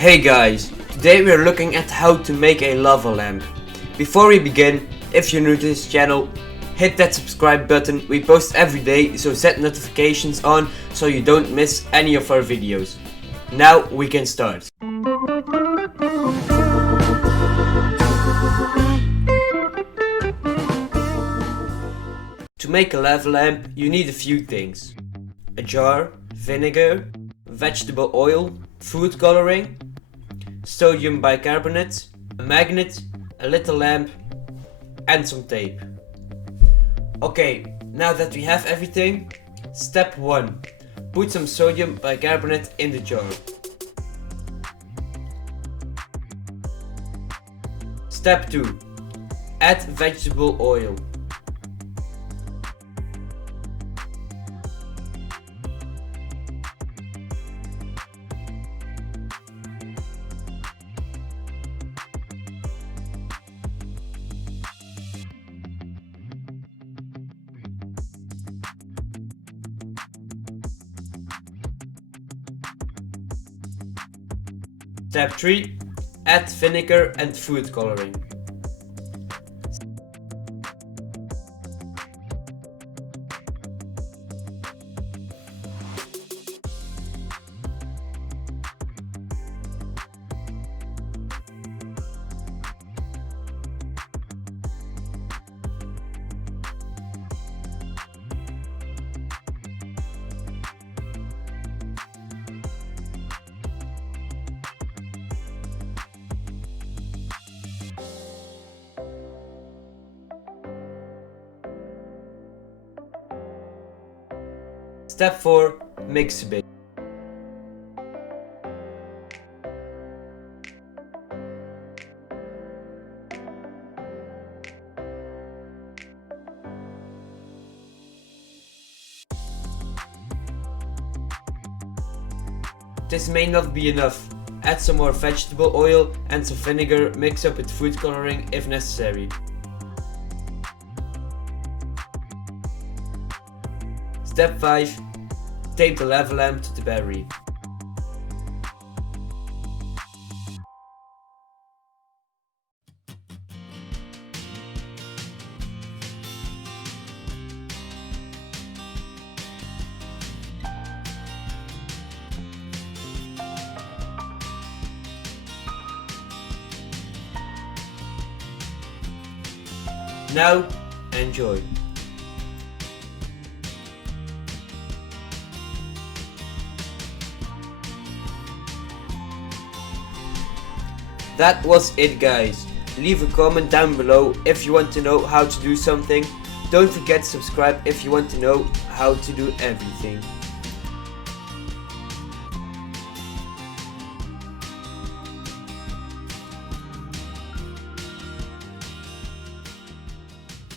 Hey guys, today we are looking at how to make a lava lamp. Before we begin, if you're new to this channel, hit that subscribe button. We post every day, so set notifications on so you don't miss any of our videos. Now we can start. To make a lava lamp, you need a few things: a jar, vinegar, vegetable oil, food coloring, sodium bicarbonate, a magnet, a little lamp, and some tape. Okay, now that we have everything, step 1. Put some sodium bicarbonate in the jar. Step 2. Add vegetable oil. Step 3. Add vinegar and food coloring. Step 4. Mix a bit. This may not be enough. Add some more vegetable oil and some vinegar, mix up with food coloring if necessary. Step 5. Tape the lava lamp to the battery. Now, enjoy. That was it guys. Leave a comment down below if you want to know how to do something. Don't forget to subscribe if you want to know how to do everything.